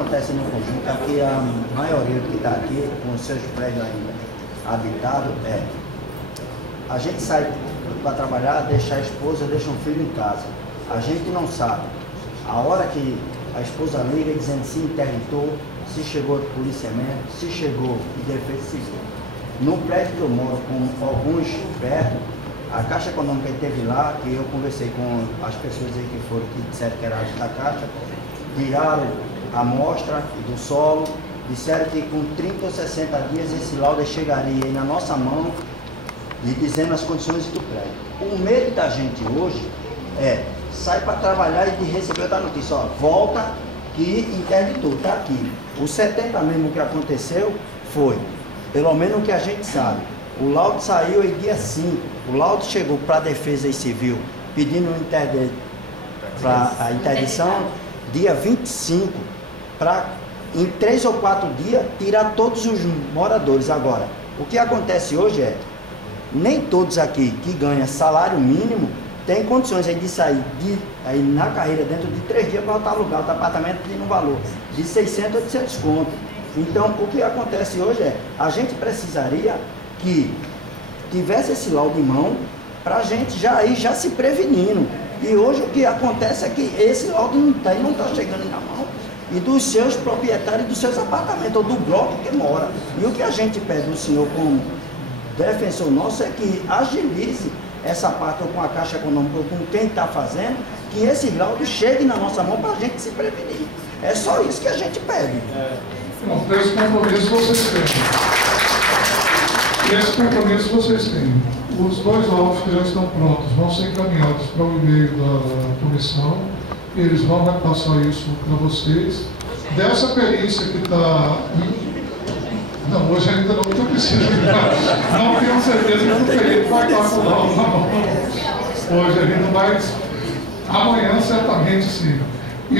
Acontece no conjunto aqui, a maioria que está aqui, com os seus prédios ainda habitados, a gente sai para trabalhar, deixa a esposa, deixa um filho em casa. A gente não sabe a hora que a esposa liga dizendo se interditou, se chegou de policiamento, se chegou de defesa civil. No prédio que eu moro, com alguns perto, a Caixa Econômica esteve lá, que eu conversei com as pessoas aí que foram, que disseram que era agente da Caixa, tiraram a amostra do solo, disseram que com 30 ou 60 dias esse laudo chegaria aí na nossa mão e dizendo as condições do prédio. O medo da gente hoje sai para trabalhar e de receber outra notícia, ó, volta que interditou, está aqui. O 70 mesmo que aconteceu foi, pelo menos o que a gente sabe, o laudo saiu em dia 5, o laudo chegou para a Defesa Civil pedindo a interdição dia 25, para em 3 ou 4 dias tirar todos os moradores. Agora, o que acontece hoje nem todos aqui que ganham salário mínimo têm condições aí de sair aí na carreira dentro de 3 dias para alugar o apartamento de um valor de 600, 800 contos. Então, o que acontece hoje a gente precisaria que tivesse esse laudo em mão para a gente já se prevenindo. E hoje o que acontece é que esse laudo não está chegando na mão e dos seus proprietários dos seus apartamentos, ou do bloco que mora. E o que a gente pede do senhor como defensor nosso é que agilize essa parte, ou com a Caixa Econômica, ou com quem está fazendo, que esse laudo chegue na nossa mão para a gente se prevenir. É só isso que a gente pede. Esse compromisso vocês têm. Esse compromisso vocês têm. Os 2 laudos que já estão prontos vão ser encaminhados para o e-mail da comissão. Eles vão repassar isso para vocês. Dessa perícia que está... Não, hoje ainda não precisa. Não tenho certeza que o perito vai estar com o laudo na mão. Hoje ainda, mas amanhã certamente sim. E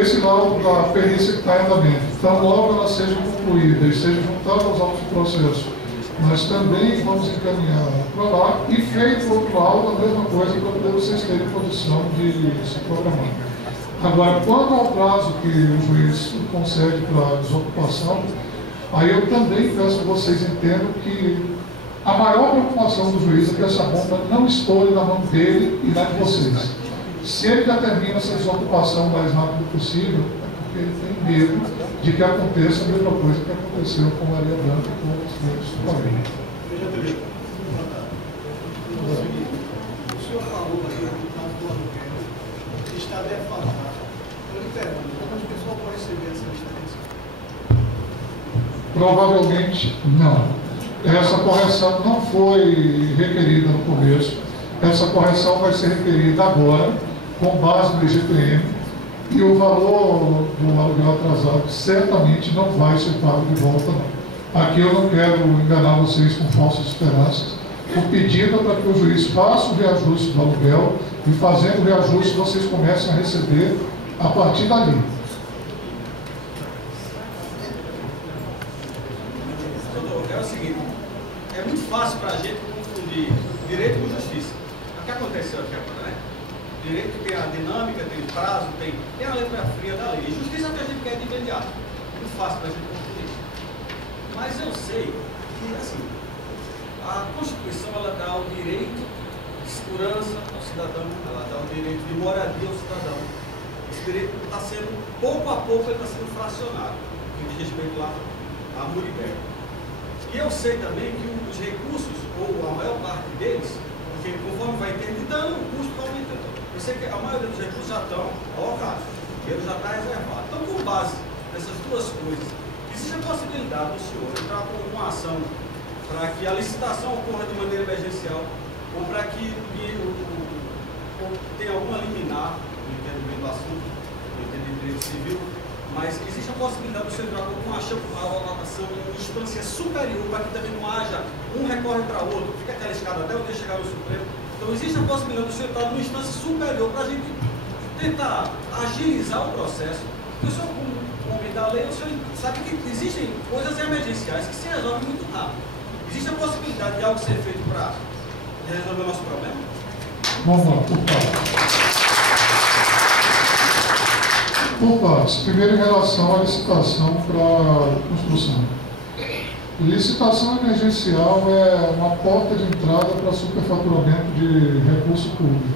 esse laudo da perícia que está em andamento. Então, logo ela seja concluída e seja juntada aos autos do processo, nós também vamos encaminhar para lá e feito outro laudo, a mesma coisa para poder vocês terem condição de se programar. Agora, quanto ao prazo que o juiz concede para a desocupação, aí eu também peço que vocês entendam que a maior preocupação do juiz é que essa bomba não estoure na mão dele e na de vocês. Se ele determina essa desocupação o mais rápido possível, é porque ele tem medo de que aconteça a mesma coisa que aconteceu com Maria Branca e com outros membros do Flamengo. O senhor falou aqui do caso do aluguel, que está defasado. Estou literando, quantas pessoas podem receber essa diferença? Provavelmente não. Essa correção não foi requerida no começo. Essa correção vai ser requerida agora, com base no IGPM. E o valor do aluguel atrasado certamente não vai ser pago de volta, não. Aqui eu não quero enganar vocês com falsas esperanças. O pedido é para que o juiz faça o reajuste do aluguel e, fazendo o reajuste, vocês comecem a receber a partir dali. É o seguinte, é muito fácil para a gente confundir direito com justiça. O que aconteceu aqui agora, né? Direito tem a dinâmica, tem o prazo, tem a letra fria da lei. E justiça é o que a gente quer de imediato. Muito fácil para a gente confundir. Mas eu sei que, assim, a Constituição, ela dá o direito de segurança ao cidadão, ela dá o direito de moradia ao cidadão. Esse direito está sendo, pouco a pouco, ele está sendo fracionado, no que diz respeito lá à Muribeca. E eu sei também que os recursos, ou a maior parte deles, porque conforme vai interditando, o custo vai aumentando. Eu sei que a maioria dos recursos já estão alocados, o dinheiro já está reservado. Então, com base nessas duas coisas, existe a possibilidade do senhor entrar com uma ação para que a licitação ocorra de maneira emergencial, ou para que tenha alguma liminar no entendimento do assunto, no entendimento do direito civil, mas existe a possibilidade do senhor entrar com uma ação em instância superior, para que também não haja um recorre para outro, fica aquela escada até onde chegar no Supremo. Então existe a possibilidade do senhor entrar numa instância superior para a gente tentar agilizar o processo. Porque o senhor, como homem da lei, o senhor sabe que existem coisas emergenciais que se resolvem muito rápido. Existe a possibilidade de algo ser feito para resolver o nosso problema? Vamos lá, por favor. Por partes. Primeiro, em relação à licitação para construção. Licitação emergencial é uma porta de entrada para superfaturamento de recurso público.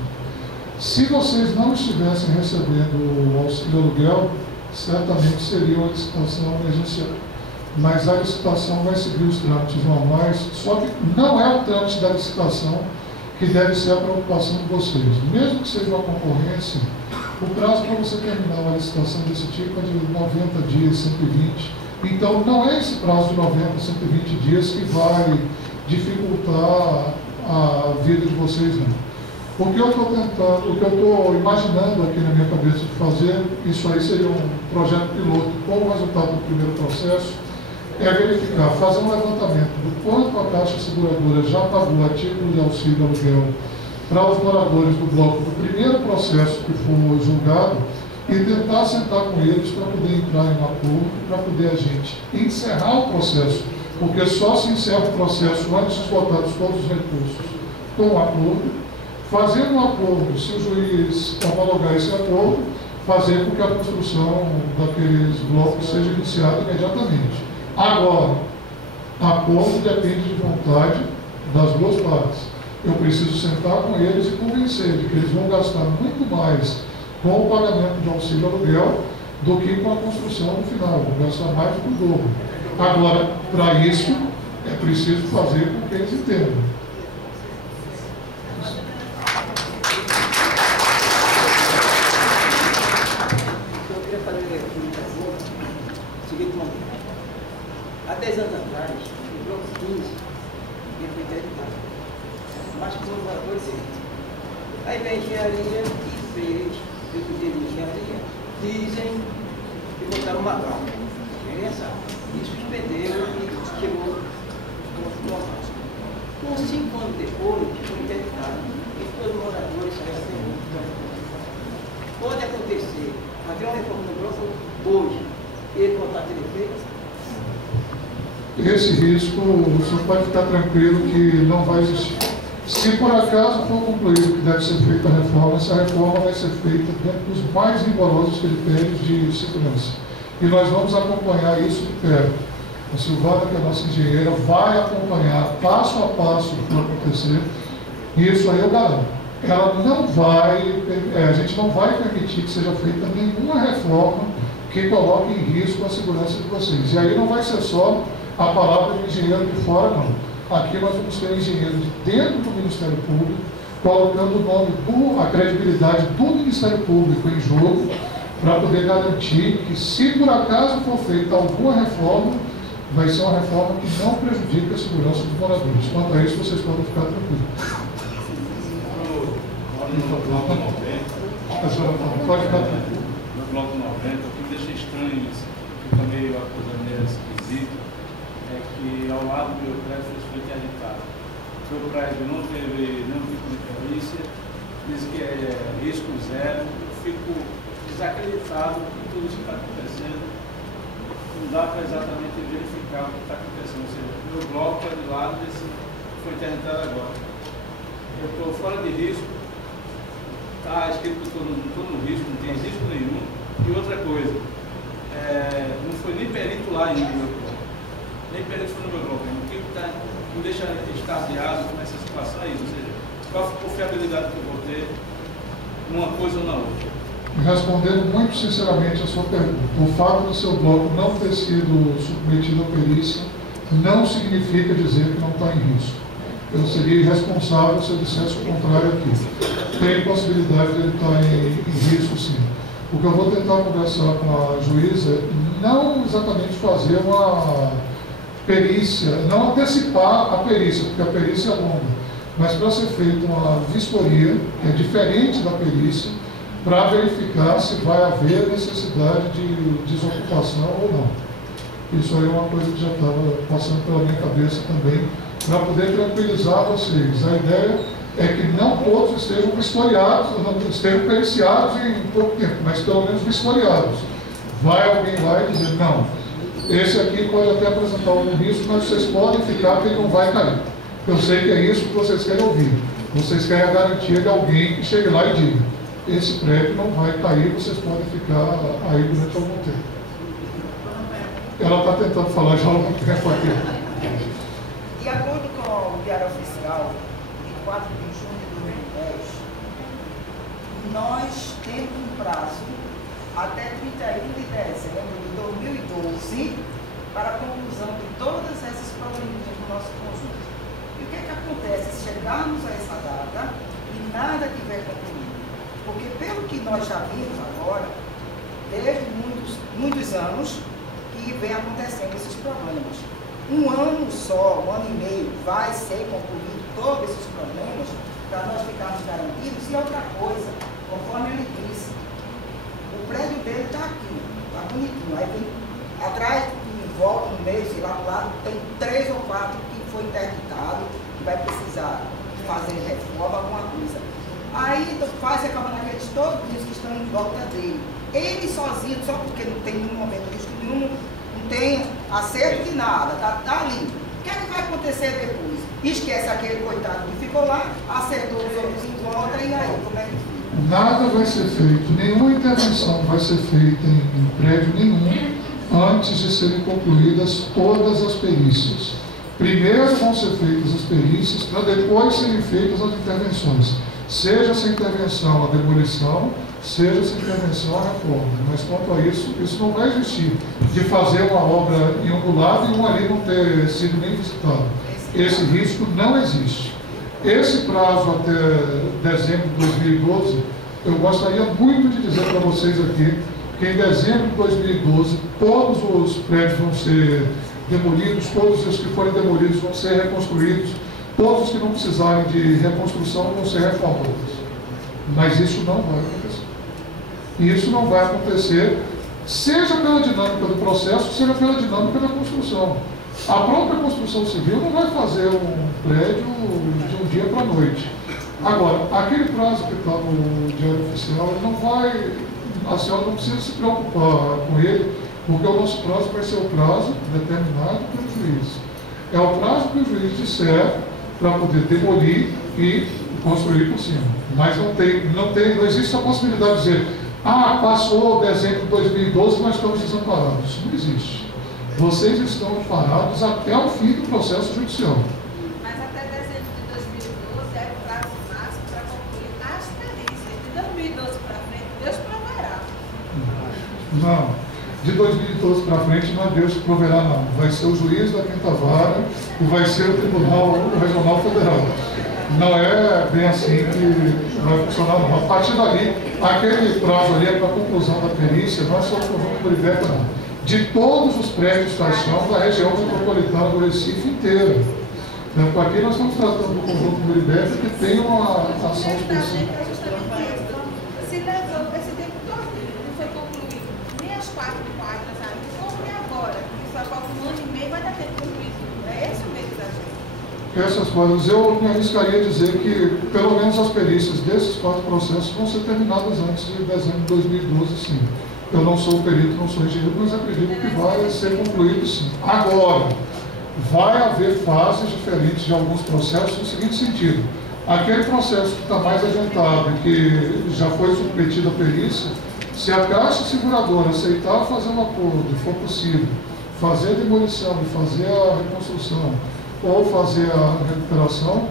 Se vocês não estivessem recebendo o auxílio aluguel, certamente seria uma licitação emergencial. Mas a licitação vai seguir os trâmites normais, só que não é o trâmite da licitação que deve ser a preocupação de vocês. Mesmo que seja uma concorrência, o prazo para você terminar uma licitação desse tipo é de 90 dias, 120. Então, não é esse prazo de 90, 120 dias que vai dificultar a vida de vocês, não. O que eu estou tentando, o que eu estou imaginando aqui na minha cabeça de fazer, isso aí seria um projeto piloto com o resultado do primeiro processo, é verificar, fazer um levantamento do quanto a Caixa Seguradora já pagou a título de auxílio aluguel para os moradores do bloco do primeiro processo que foi julgado e tentar sentar com eles para poder entrar em um acordo, para poder a gente encerrar o processo, porque só se encerra o processo antes de esgotados todos os recursos com o acordo, fazendo um acordo, se o juiz homologar esse acordo, fazer com que a construção daqueles blocos seja iniciada imediatamente. Agora, acordo depende de vontade das duas partes. Eu preciso sentar com eles e convencer de que eles vão gastar muito mais com o pagamento de auxílio aluguel do que com a construção no final. Vão gastar mais do que o dobro. Agora, para isso, é preciso fazer com que eles entendam. Eu queria fazer aqui uma pergunta. Seguinte momento. Há 10 anos atrás, no bloco 15, eu fui acreditado. Mas com os moradores, aí vem a engenharia e fez, eu cuidei de engenharia, dizem que botaram uma grava. Engenharia sabe. Isso suspendeu e chegou ao final. Com 5 anos depois, foi interditado e todos os moradores saíram sem multa. Pode acontecer, haver uma reforma no bloco hoje, ele voltar a ter efeito. Esse risco, você pode ficar tranquilo que não vai existir. Se por acaso for concluído que deve ser feita a reforma, essa reforma vai ser feita dentro dos mais rigorosos critérios de segurança. E nós vamos acompanhar isso de perto. A Silvana, que é a nossa engenheira, vai acompanhar passo a passo o que vai acontecer. E isso aí eu garanto. Ela não vai, a gente não vai permitir que seja feita nenhuma reforma que coloque em risco a segurança de vocês. E aí não vai ser só a palavra de engenheiro de fora, não. Aqui nós vamos ter um engenheiro de dentro do Ministério Público, colocando o nome, a credibilidade do Ministério Público em jogo, para poder garantir que, se por acaso for feita alguma reforma, vai ser uma reforma que não prejudique a segurança dos moradores. Quanto a isso, vocês podem ficar tranquilos. Pode ficar tranquilo. No bloco 90, o que me deixa estranho, fica meio a coisa meio esquisita, é que ao lado do meu prédio foi interditado. O seu prédio não teve nenhum tipo de perícia, diz que é risco zero. Eu fico desacreditado que tudo isso está acontecendo. Não dá para exatamente verificar o que está acontecendo. Ou seja, o meu bloco é do lado desse que foi interditado agora. Eu estou fora de risco, está escrito que eu estou no risco, não tem risco nenhum. E outra coisa, não foi nem perito lá ainda no meu bloco. Nem perito foi no meu bloco. O que me deixa extasiado com essa situação é isso. Ou seja, qual a confiabilidade que eu vou ter numa coisa ou na outra? Respondendo muito sinceramente a sua pergunta, o fato do seu bloco não ter sido submetido à perícia não significa dizer que não está em risco. Eu seria irresponsável se eu dissesse o contrário aqui. Tem possibilidade de ele estar em risco, sim. O que eu vou tentar conversar com a juíza é não exatamente fazer uma perícia, não antecipar a perícia, porque a perícia é longa, mas para ser feita uma vistoria, que é diferente da perícia, para verificar se vai haver necessidade de desocupação ou não. Isso aí é uma coisa que já estava passando pela minha cabeça também, para poder tranquilizar vocês. A ideia é que não todos estejam vistoriados, não estejam periciados em pouco tempo, mas pelo menos vistoriados. Vai alguém lá e dizer, não, esse aqui pode até apresentar algum risco, mas vocês podem ficar porque ele não vai cair. Eu sei que é isso que vocês querem ouvir. Vocês querem a garantia de alguém que chegue lá e diga, esse prédio não vai cair, vocês podem ficar aí durante algum tempo. Ela está tentando falar já há algum tempo aqui. De acordo com o Diário Oficial, de 4 de junho de 2010, nós temos um prazo até 31 de dezembro de 2012 para a conclusão de todas essas probleminhas do nosso conjunto. E o que é que acontece se chegarmos a essa data e nada tiver concluído? Porque pelo que nós já vimos agora, desde muitos anos que vem acontecendo esses problemas. Um ano só, 1 ano e meio, vai ser concluído todos esses problemas para nós ficarmos garantidos. E outra coisa, conforme ele disse, o prédio dele está aqui, está bonitinho. Aí vem atrás, em volta, no meio, sei lá, do lado, tem 3 ou 4 que foi interditado, que vai precisar fazer reforma, alguma coisa. Aí faz acaba naqueles todos que estão em volta dele. Ele sozinho, só porque não tem nenhum momento risco nenhum, não tem acerto de nada, tá ali. O que é que vai acontecer depois? Esquece aquele coitado que ficou lá, acertou os outros em volta, e aí, como é que fica? Nada vai ser feito, nenhuma intervenção vai ser feita em prédio nenhum antes de serem concluídas todas as perícias. Primeiro vão ser feitas as perícias para depois serem feitas as intervenções. Seja essa intervenção a demolição, seja essa intervenção a reforma. Mas quanto a isso, isso não vai existir. De fazer uma obra em um do lado e um ali não ter sido nem visitado. Esse risco não existe. Esse prazo até dezembro de 2012, eu gostaria muito de dizer para vocês aqui que em dezembro de 2012 todos os prédios vão ser demolidos, todos os que forem demolidos vão ser reconstruídos, todos os que não precisarem de reconstrução vão ser reformados. Mas isso não vai acontecer. E isso não vai acontecer, seja pela dinâmica do processo, seja pela dinâmica da construção. A própria construção civil não vai fazer um prédio de um dia para a noite. Agora, aquele prazo que está no Diário Oficial, não vai, a senhora não precisa se preocupar com ele, porque o nosso prazo vai ser o prazo determinado pelo juiz. É o prazo que o juiz disser para poder demolir e construir por cima. Mas não existe a possibilidade de dizer, passou dezembro de 2012, nós estamos desamparados. Isso não existe. Vocês estão amparados até o fim do processo judicial. Mas até dezembro de 2012 é o prazo máximo para concluir as perícias. De 2012 para frente, Deus proverá. Não. De 2012 para frente não é Deus que proverá, não. Vai ser o juiz da quinta vara e vai ser o Tribunal Regional Federal. Não é bem assim que vai funcionar, não. A partir dali, aquele prazo ali é para a conclusão da perícia, não é só o conjunto do Liberta, não. De todos os prédios caixão da região metropolitana do Recife inteira. Então, aqui nós estamos tratando do conjunto do Liberta, que tem uma ação específica. Se levou esse tempo todo, não foi concluído nem as 4 quadras aí, como agora, que só falta 1 ano e meio, vai dar tempo de concluir tudo. É esse o meio exagero. Essas coisas, eu me arriscaria a dizer que pelo menos as perícias desses 4 processos vão ser terminadas antes de dezembro de 2012, sim. Eu não sou perito, não sou engenheiro, mas acredito que vai ser concluído, sim. Agora, vai haver fases diferentes de alguns processos no seguinte sentido. Aquele processo que está mais adiantado e que já foi submetido à perícia, se a Caixa Seguradora aceitar fazer um acordo, e for possível, fazer a demolição e fazer a reconstrução, ou fazer a recuperação,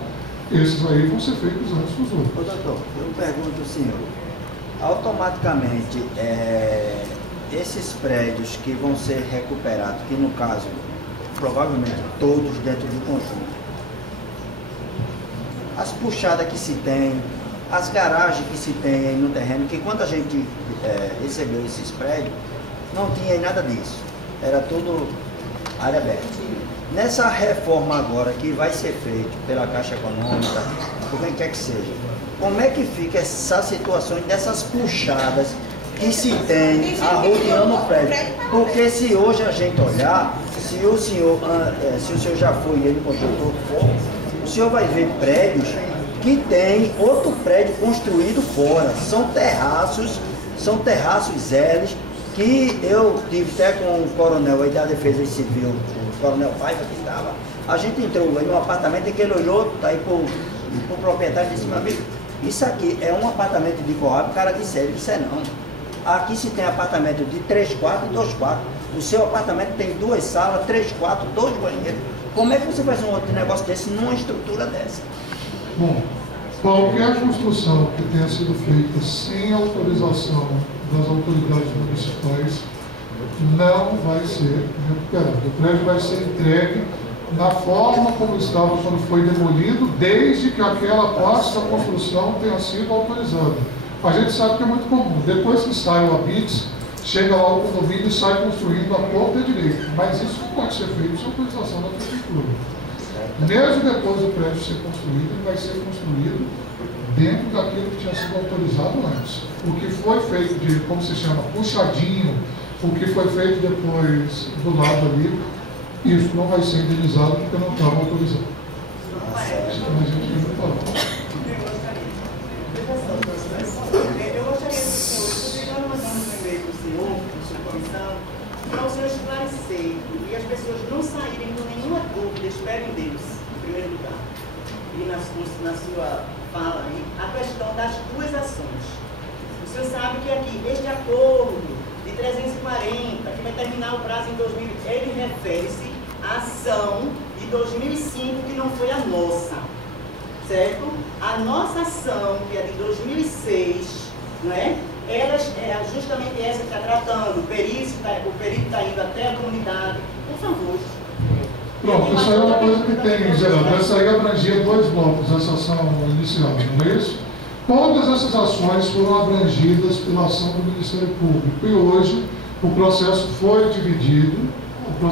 esses aí vão ser feitos antes dos outros. Ô, doutor, eu pergunto ao senhor, automaticamente, esses prédios que vão ser recuperados, que no caso, provavelmente todos dentro do conjunto, as puxadas que se tem, as garagens que se tem aí no terreno, que quando a gente recebeu esses prédios, não tinha nada disso, era tudo área aberta. Nessa reforma agora que vai ser feita pela Caixa Econômica, por quem quer que seja, como é que fica essa situação dessas puxadas que se tem arrodeando o prédio? Porque se hoje a gente olhar, se o senhor já foi e ele contratou fora, o senhor vai ver prédios que tem outro prédio construído fora. São terraços L's, que eu tive até com o coronel aí da Defesa Civil, o coronel Paiva que estava. A gente entrou em um apartamento em que ele olhou, tá aí pro proprietário e disse, meu amigo, Isso aqui é um apartamento de Coab, o cara disse, ele disse não. Aqui se tem apartamento de 3 quartos e 2 quartos. O seu apartamento tem 2 salas, 3 quartos, 2 banheiros. Como é que você faz um outro negócio desse numa estrutura dessa? Bom, qualquer construção que tenha sido feita sem autorização das autoridades municipais não vai ser recuperado. O prédio vai ser entregue na forma como estava quando foi demolido, desde que aquela parte da construção tenha sido autorizada. A gente sabe que é muito comum. Depois que sai o ABITS, chega lá o condomínio e sai construindo a torta direito. Mas isso não pode ser feito sem autorização da prefeitura. Mesmo depois do prédio ser construído, ele vai ser construído dentro daquilo que tinha sido autorizado antes. O que foi feito de, como se chama, puxadinho, o que foi feito depois do lado ali, isso não vai ser indenizado porque não estava autorizado. Isso que a gente não falou. Eu gostaria que o senhor, vocês já mandamos um e-mail para o senhor, para a sua comissão, para o senhor esclarecer e as pessoas não saírem com nenhuma dúvida, espero em Deus, em primeiro lugar, e na sua fala aí, a questão das 2 ações. O senhor sabe que aqui, este acordo de 340, que vai terminar o prazo em 2000, ele refere-se à ação de 2005, que não foi a nossa, certo? A nossa ação, que é de 2006, não é? Elas é justamente essa que está tratando, o perito está indo até a comunidade. Por favor. Pronto, isso aí é uma coisa que tem, Geraldo. Essa aí abrangia 2 blocos, essa ação inicial, não é isso? Todas essas ações foram abrangidas pela ação do Ministério Público. E hoje o processo foi dividido, vai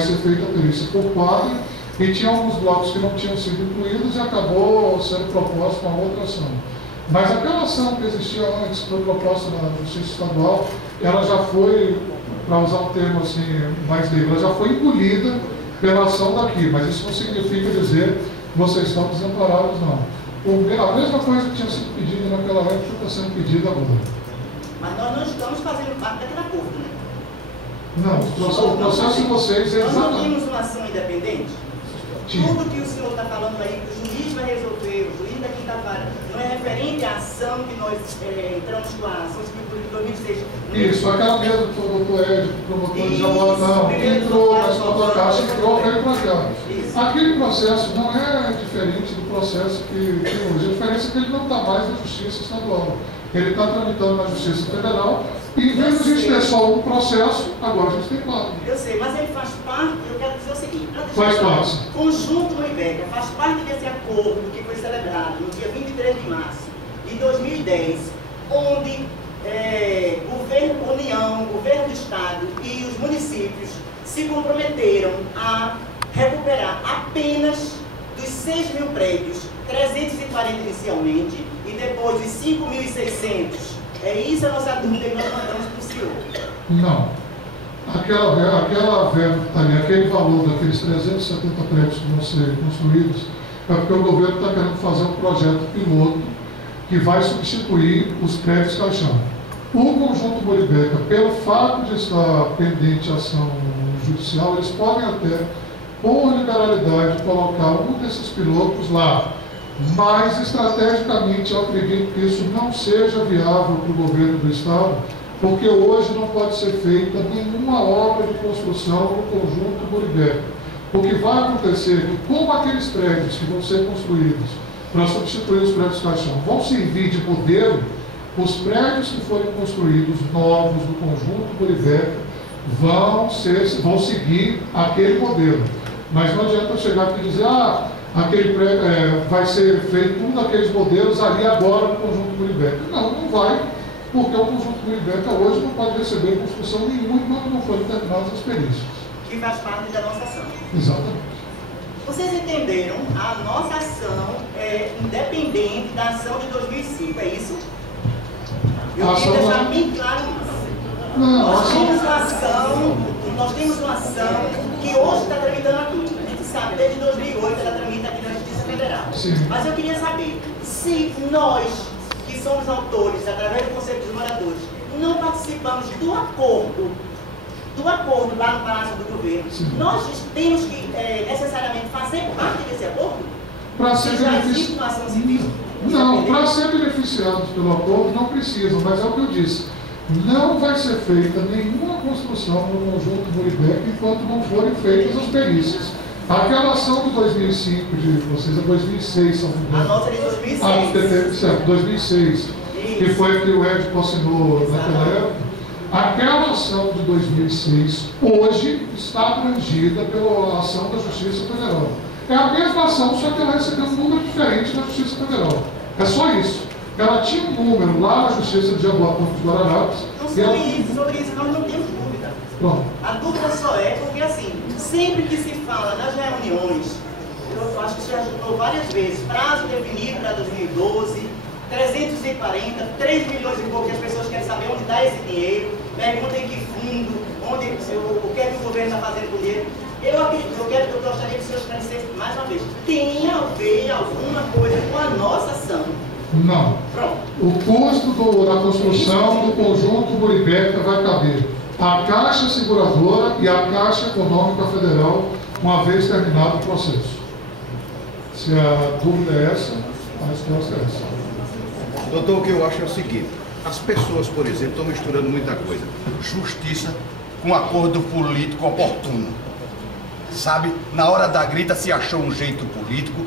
ser feita a perícia por quadro, e tinha alguns blocos que não tinham sido incluídos e acabou sendo proposta uma outra ação. Mas aquela ação que existia antes, que foi proposta na Justiça Estadual, ela já foi, para usar um termo assim mais livre, ela já foi engolida pela ação daqui, mas isso não significa dizer que vocês estão desamparados, não. A mesma coisa que tinha sido pedida naquela época está sendo pedida agora. Mas nós não estamos fazendo parte daquele acordo, né? Não, o processo de vocês é exatamente. Nós não exatamente. tínhamos uma ação independente? Tudo que o senhor está falando aí, que o juiz vai resolver, o juiz da quinta vara, não é referente à ação que nós entramos com a ação civil de 2006. Isso, aquela mesmo que o doutor Ed, o promotor de Jaboa, não, entrou, mas para a caixa, entrou, veio para cá. Aquele processo não é diferente do processo que tem hoje. A diferença é que ele não está mais na Justiça Estadual. Ele está tramitando na Justiça Federal. E em vez de a gente ter só um processo, agora a gente tem 4. Eu sei, mas ele faz parte, eu quero dizer o seguinte, faz parte. Conjunto do IBECA faz parte desse acordo que foi celebrado no dia 23 de março de 2010, onde governo União, governo do Estado e os municípios se comprometeram a recuperar apenas dos 6 mil prédios, 340 inicialmente, e depois os 5.600. É isso a nossa dúvida que nós mandamos para o senhor. Não. Aquela verba que está ali, aquele valor daqueles 370 prédios que vão ser construídos, é porque o governo está querendo fazer um projeto piloto que vai substituir os prédios caixão. O conjunto Moribeca, pelo fato de estar pendente a ação judicial, eles podem até, por liberalidade, colocar um desses pilotos lá. Mas, estrategicamente, eu acredito que isso não seja viável para o governo do Estado, porque hoje não pode ser feita nenhuma obra de construção no conjunto Moribeca. O que vai acontecer é que, como aqueles prédios que vão ser construídos para substituir os prédios caixão vão servir de modelo, os prédios que forem construídos novos no conjunto Moribeca vão seguir aquele modelo. Mas não adianta chegar aqui e dizer, aquele vai ser feito um daqueles modelos ali agora no conjunto Moribeca. Não vai, porque o conjunto Moribeca hoje não pode receber construção nenhuma enquanto não forem terminadas as perícias. Que faz parte da nossa ação. Exatamente. Vocês entenderam? A nossa ação é independente da ação de 2005, é isso? Eu queria deixar bem claro isso. Nós temos uma ação que hoje está tramitando aqui. A gente sabe, desde 2008 ela tramita aqui na Justiça Federal. Sim. Mas eu queria saber se nós, que somos autores, através do Conselho dos Moradores, não participamos do acordo lá no Palácio do Governo, sim, nós temos que necessariamente fazer parte desse acordo? para ser beneficiados. Não, para ser beneficiados pelo acordo não precisam, mas é o que eu disse. Não vai ser feita nenhuma construção no conjunto Muribeca enquanto não forem feitas as perícias. Aquela ação de 2005 de vocês, é 2006, se não me engano. A nota de 2006. Certo, 2006, que foi que o Ed assinou naquela época. Aquela ação de 2006, hoje, está abrangida pela ação da Justiça Federal. É a mesma ação, só que ela recebeu um número diferente da Justiça Federal. É só isso. Ela tinha um número lá na Justiça de Jaboatão dos Guararapes. Então, sobre isso nós não temos dúvida. Pronto. A dúvida só é porque, assim, sempre que se fala nas reuniões, eu acho que você já ajudou várias vezes, prazo definido para 2012, 340, 3 milhões e pouco, que as pessoas querem saber onde está esse dinheiro, perguntam em que fundo, o que é que o governo está fazendo com o dinheiro. Eu gostaria que o senhor esclarecesse mais uma vez. Tem a ver alguma coisa com a nossa ação? Não. Pronto. O custo da construção do conjunto Muribeca vai caber a Caixa Seguradora e a Caixa Econômica Federal, uma vez terminado o processo. Se a dúvida é essa, a resposta é essa. Doutor, o que eu acho é o seguinte: as pessoas, por exemplo, estão misturando muita coisa. Justiça com acordo político oportuno. Sabe, na hora da grita se achou um jeito político,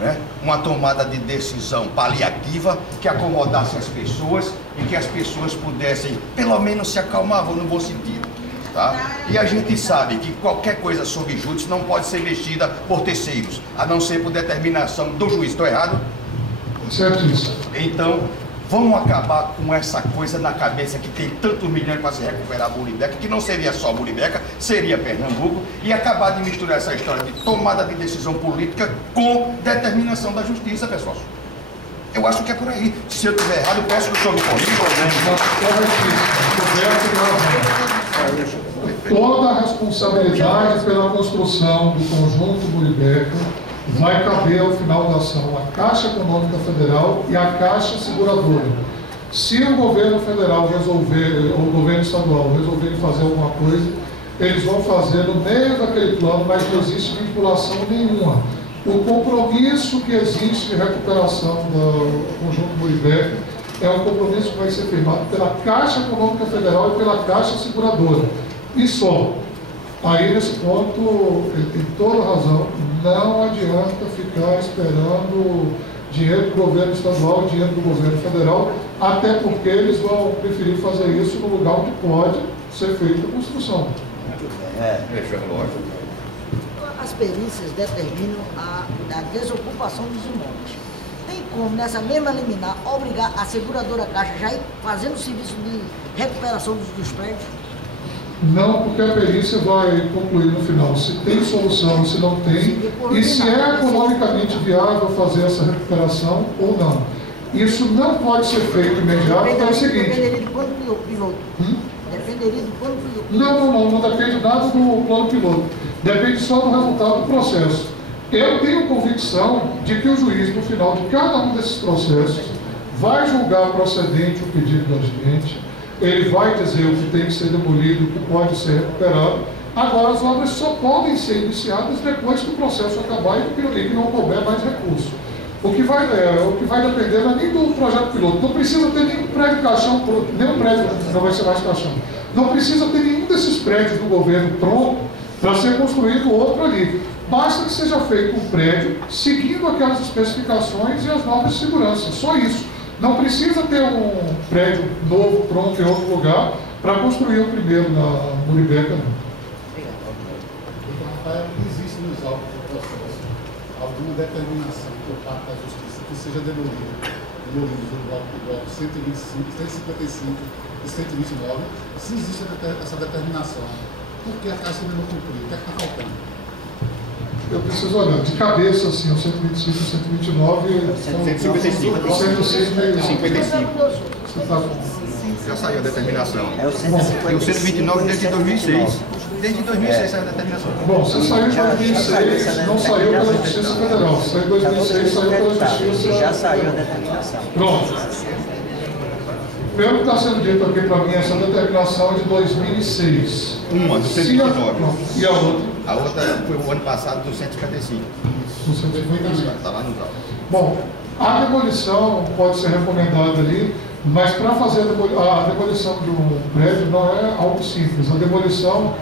né? Uma tomada de decisão paliativa que acomodasse as pessoas e que as pessoas pudessem, pelo menos, se acalmar, no bom sentido. Tá? E a gente sabe que qualquer coisa sob júdice não pode ser mexida por terceiros, a não ser por determinação do juiz. Estou errado? Certíssimo. Então, vamos acabar com essa coisa na cabeça que tem tantos milhões para se recuperar a Muribeca, que não seria só Muribeca, seria Pernambuco, e acabar de misturar essa história de tomada de decisão política com determinação da justiça, pessoal. Eu acho que é por aí. Se eu estiver errado, eu peço que o senhor me corrija. Toda a responsabilidade pela construção do conjunto Muribeca vai caber ao final da ação a Caixa Econômica Federal e a Caixa Seguradora. Se o governo federal resolver, ou o governo estadual resolver fazer alguma coisa, eles vão fazer no meio daquele plano, mas não existe vinculação nenhuma. O compromisso que existe de recuperação do conjunto Muribeca é um compromisso que vai ser firmado pela Caixa Econômica Federal e pela Caixa Seguradora. E só. Aí, nesse ponto, ele tem toda a razão. Não adianta ficar esperando dinheiro do governo estadual, dinheiro do governo federal, até porque eles vão preferir fazer isso no lugar onde pode ser feita a construção. As perícias determinam a desocupação dos imóveis. Tem como, nessa mesma liminar, obrigar a seguradora Caixa já ir fazendo o serviço de recuperação dos prédios? Não, porque a perícia vai concluir no final se tem solução, se não tem, e se é economicamente viável fazer essa recuperação ou não. Isso não pode ser feito imediato, é o seguinte... Dependeria do plano piloto. Dependeria do plano piloto. Não depende nada do plano piloto. Depende só do resultado do processo. Eu tenho convicção de que o juiz, no final de cada um desses processos, vai julgar procedente o pedido da gente, ele vai dizer o que tem que ser demolido, o que pode ser recuperado. Agora, as obras só podem ser iniciadas depois que o processo acabar e que não couber mais recurso. O que vai depender não é nem do projeto piloto. Não precisa ter nenhum prédio caixão, nenhum prédio não vai ser mais caixão. Não precisa ter nenhum desses prédios do governo pronto para ser construído outro ali. Basta que seja feito um prédio seguindo aquelas especificações e as normas de segurança. Só isso. Não precisa ter um prédio novo, pronto em outro lugar, para construir o primeiro na Muribeca, não. Rafael, não existe nos autos do processo alguma determinação por parte da Justiça que seja demolida o bloco 125, 155 e 129. Se existe essa determinação, por que a Caixa ainda não cumpriu? O que é que está faltando? Eu preciso olhar, de cabeça, assim, o 125 e o 129... 155. 155. Já saiu a determinação. É o 155. E o 129 desde 2006. Desde 2006 saiu a determinação. Bom, se saiu em 2006, não saiu pela Justiça Federal. Se saiu em 2006, saiu pela Justiça... Já saiu a determinação. Pronto. Pelo que está sendo dito aqui para mim, essa determinação é de 2006. Uma, do 129. E a outra? A outra foi o ano passado, do 155. do 155. Está lá no tal. Bom, a demolição pode ser recomendada ali, mas para fazer a demolição de um prédio não é algo simples. A demolição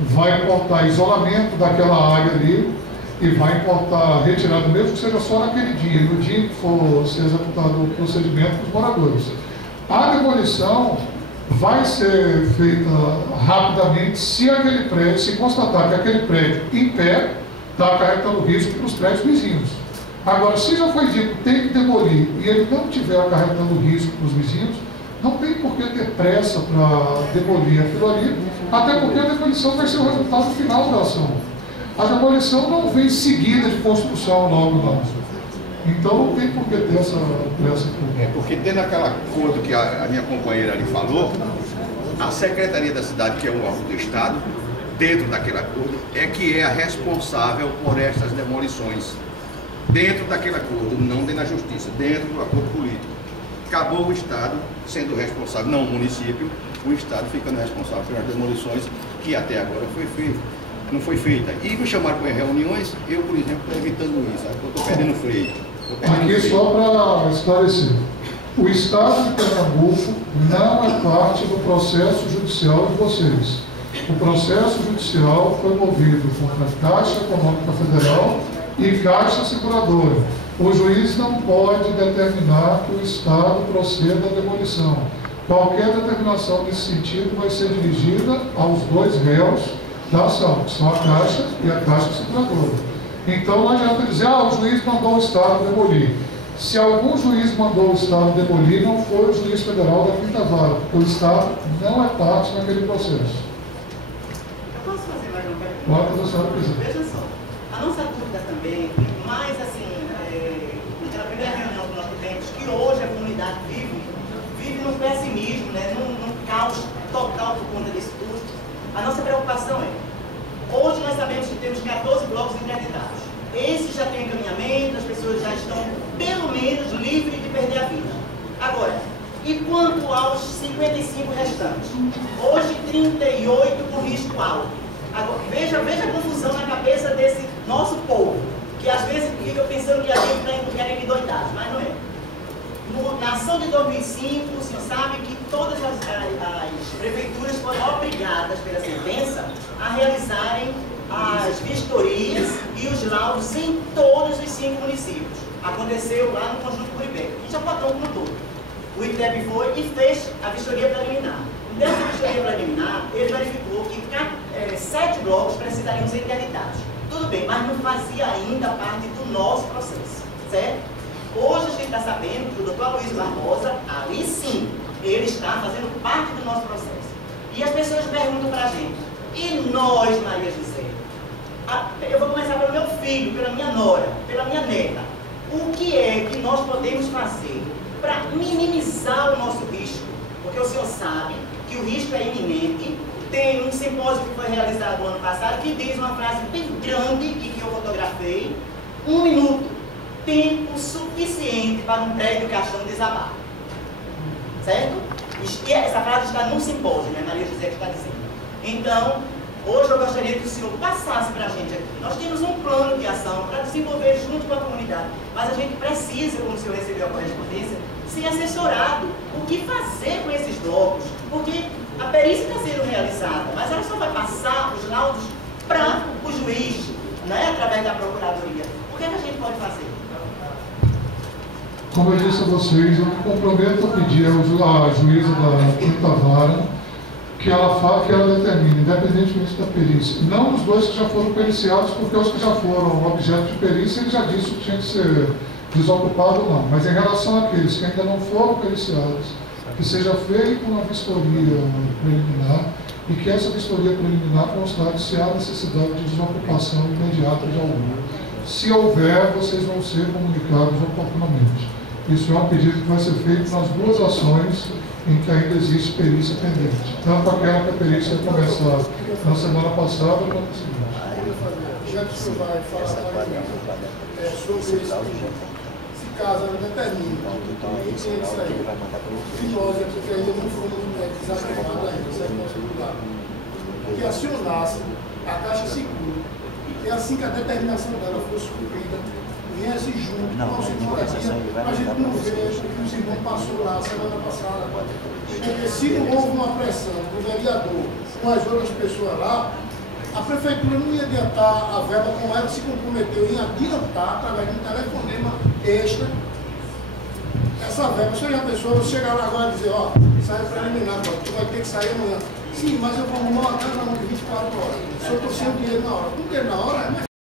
vai importar isolamento daquela área ali e vai importar retirada, mesmo que seja só naquele dia, no dia que for ser executado o procedimento dos moradores. A demolição vai ser feita rapidamente se aquele prédio, se constatar que aquele prédio em pé está acarretando risco para os prédios vizinhos. Agora, se já foi dito que tem que demolir e ele não estiver acarretando risco para os vizinhos, não tem por que ter pressa para demolir aquilo ali, até porque a demolição vai ser o resultado final da ação. A demolição não vem seguida de construção logo não. Então não tem por que ter essa pressa. É porque dentro daquela acordo que a minha companheira ali falou, a Secretaria da Cidade, que é um órgão do Estado, dentro daquele acordo, é que é a responsável por estas demolições. Dentro daquele acordo, não dentro da Justiça, dentro do acordo político. Acabou o Estado sendo responsável, não o município, o Estado ficando responsável pelas demolições que até agora não foi feita. E me chamaram para reuniões, eu, por exemplo, estou evitando isso, eu estou perdendo freio. Aqui só para esclarecer, o Estado de Pernambuco não é parte do processo judicial de vocês. O processo judicial foi movido contra a Caixa Econômica Federal e Caixa Seguradora. O juiz não pode determinar que o Estado proceda à demolição. Qualquer determinação nesse sentido vai ser dirigida aos dois réus da ação, que são a Caixa e a Caixa Seguradora. Então não adianta dizer, o juiz mandou o Estado demolir. Se algum juiz mandou o Estado demolir, não foi o juiz federal da quinta vara, porque o Estado não é parte naquele processo. Eu posso fazer mais uma pergunta? Pode, a senhora quiser. Veja só, a nossa dúvida também, mais assim, naquela primeira reunião que nós tivemos, que hoje a comunidade vive num pessimismo, né, num caos total por conta disso tudo. A nossa preocupação hoje nós sabemos que temos 14 blocos interditados. Esse já tem encaminhamento, as pessoas já estão, pelo menos, livres de perder a vida. Agora, e quanto aos 55 restantes? Hoje, 38 com risco alto. Agora, veja a confusão na cabeça desse nosso povo, que às vezes fica pensando que a gente está indo doidados, mas não é. Na ação de 2005, o senhor sabe que todas as prefeituras foram obrigadas pela sentença a realizarem as vistorias e os laudos em todos os 5 municípios. Aconteceu lá no Conjunto Curibé, e Jabotão como todo. O ITEB foi e fez a vistoria preliminar. Dessa vistoria preliminar, ele verificou que 7 blocos precisariam ser interditados. Tudo bem, mas não fazia ainda parte do nosso processo, certo? Hoje a gente está sabendo que o Dr. Aloysio Barbosa, ali sim, ele está fazendo parte do nosso processo. E as pessoas perguntam para a gente, e nós, Maria José? Eu vou começar pelo meu filho, pela minha nora, pela minha neta. O que é que nós podemos fazer para minimizar o nosso risco? Porque o senhor sabe que o risco é iminente. Tem um simpósio que foi realizado no ano passado que diz uma frase bem grande e que eu fotografei: 1 minuto. Tempo suficiente para um prédio caixão desabar. Certo? E essa frase está num simpósio, né? Maria José que está dizendo. Então, hoje eu gostaria que o senhor passasse para a gente aqui. Nós temos um plano de ação para desenvolver junto com a comunidade, mas a gente precisa, como o senhor recebeu a correspondência, ser assessorado o que fazer com esses blocos, porque a perícia está sendo realizada, mas ela só vai passar os laudos para o juiz, né? Através da procuradoria. O que é que a gente pode fazer? Como eu disse a vocês, eu me comprometo a pedir à juíza da quinta vara que ela determine, independentemente da perícia. Não os dois que já foram periciados, porque os que já foram objeto de perícia, ele já disse que tinha que ser desocupado ou não. Mas em relação àqueles que ainda não foram periciados, que seja feita uma vistoria preliminar e que essa vistoria preliminar constate se há necessidade de desocupação imediata de algum. Se houver, vocês vão ser comunicados oportunamente. Isso é um pedido que vai ser feito nas 2 ações em que ainda existe perícia pendente. Tanto aquela que a perícia vai começar na semana passada quanto na seguinte. Já que o senhor vai falar sobre isso, se caso ela determine, e tem isso aí, que nós aqui que ainda não fomos desaprovados ainda, certo? Que acionasse a Caixa Seguro E assim que a determinação dela fosse cumprida, viesse junto com a segunda dia, para a gente não ver o que os irmãos passou lá semana passada. Porque se não houve uma pressão do vereador com as outras pessoas lá, a prefeitura não ia adiantar a verba como ela se comprometeu em adiantar através de um telefonema extra essa verba. Se a pessoa não chegar lá agora e dizer, ó, sai preliminar, tu vai ter que sair amanhã. Sim, mas eu vou arrumar uma casa de 24 horas. Se eu estou sem o dinheiro na hora. Com o dinheiro na hora é mais